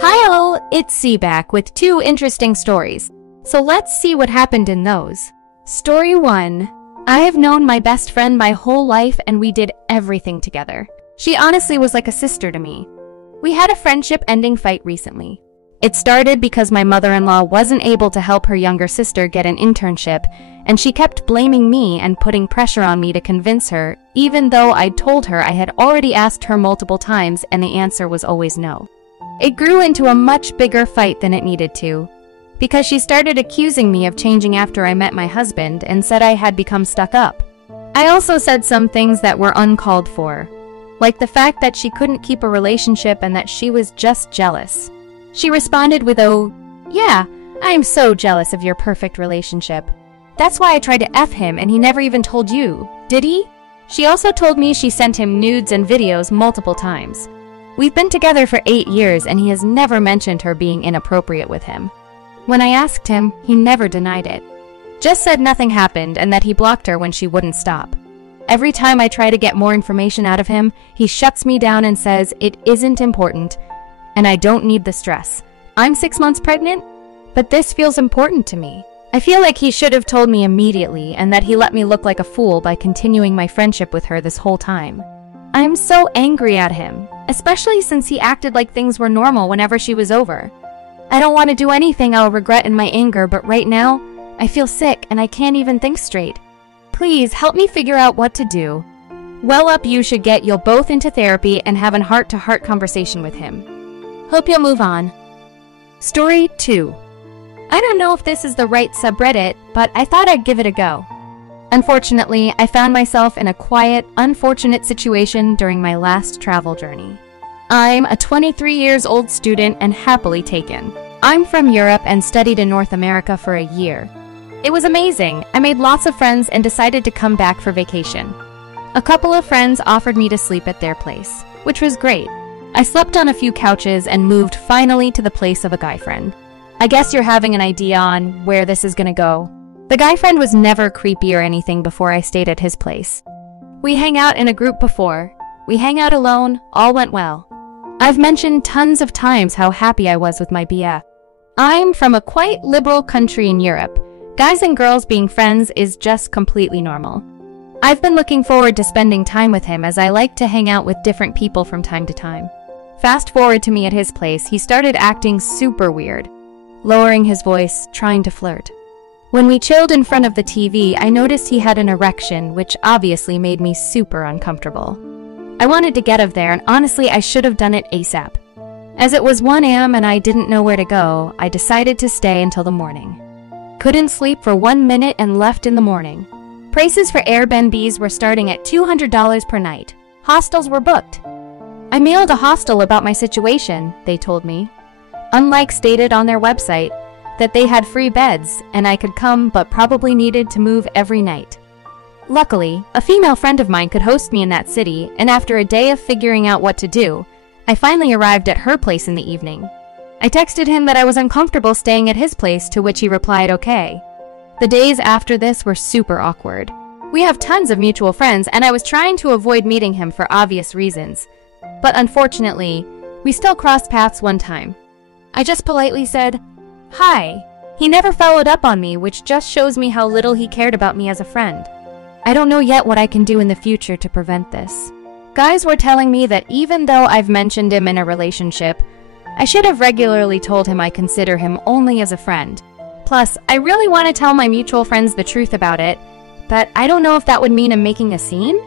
Hi-oh, it's C back with two interesting stories. So let's see what happened in those. Story 1. I have known my best friend my whole life and we did everything together. She honestly was like a sister to me. We had a friendship-ending fight recently. It started because my mother-in-law wasn't able to help her younger sister get an internship, and she kept blaming me and putting pressure on me to convince her, even though I'd told her I had already asked her multiple times and the answer was always no. It grew into a much bigger fight than it needed to, because she started accusing me of changing after I met my husband and said I had become stuck up. I also said some things that were uncalled for, like the fact that she couldn't keep a relationship and that she was just jealous. She responded with, "Oh, yeah, I am so jealous of your perfect relationship. That's why I tried to F him and he never even told you, did he?" She also told me she sent him nudes and videos multiple times. We've been together for 8 years and he has never mentioned her being inappropriate with him. When I asked him, he never denied it. Just said nothing happened and that he blocked her when she wouldn't stop. Every time I try to get more information out of him, he shuts me down and says it isn't important and I don't need the stress. I'm 6 months pregnant, but this feels important to me. I feel like he should have told me immediately and that he let me look like a fool by continuing my friendship with her this whole time. I'm so angry at him, especially since he acted like things were normal whenever she was over. I don't want to do anything I'll regret in my anger, but right now, I feel sick and I can't even think straight. Please help me figure out what to do. Well up, you should get you both into therapy and have a heart-to-heart conversation with him. Hope you'll move on. Story 2. I don't know if this is the right subreddit, but I thought I'd give it a go. Unfortunately, I found myself in a quiet, unfortunate situation during my last travel journey. I'm a 23-year-old student and happily taken. I'm from Europe and studied in North America for a year. It was amazing. I made lots of friends and decided to come back for vacation. A couple of friends offered me to sleep at their place, which was great. I slept on a few couches and moved finally to the place of a guy friend. I guess you're having an idea on where this is gonna go. The guy friend was never creepy or anything before I stayed at his place. We hang out in a group before. We hang out alone, all went well. I've mentioned tons of times how happy I was with my BF. I'm from a quite liberal country in Europe. Guys and girls being friends is just completely normal. I've been looking forward to spending time with him as I like to hang out with different people from time to time. Fast forward to me at his place, he started acting super weird, lowering his voice, trying to flirt. When we chilled in front of the TV, I noticed he had an erection, which obviously made me super uncomfortable. I wanted to get out of there, and honestly, I should have done it ASAP. As it was 1 a.m. and I didn't know where to go, I decided to stay until the morning. Couldn't sleep for 1 minute and left in the morning. Prices for Airbnbs were starting at $200 per night. Hostels were booked. I mailed a hostel about my situation, they told me. Unlike stated on their website, that they had free beds and I could come but probably needed to move every night. Luckily, a female friend of mine could host me in that city, and after a day of figuring out what to do, I finally arrived at her place in the evening. I texted him that I was uncomfortable staying at his place, to which he replied okay. The days after this were super awkward. We have tons of mutual friends and I was trying to avoid meeting him for obvious reasons. But unfortunately, we still crossed paths one time. I just politely said, "Hi." He never followed up on me, which just shows me how little he cared about me as a friend. I don't know yet what I can do in the future to prevent this. Guys were telling me that even though I've mentioned him in a relationship, I should have regularly told him I consider him only as a friend. Plus, I really want to tell my mutual friends the truth about it, but I don't know if that would mean I'm making a scene?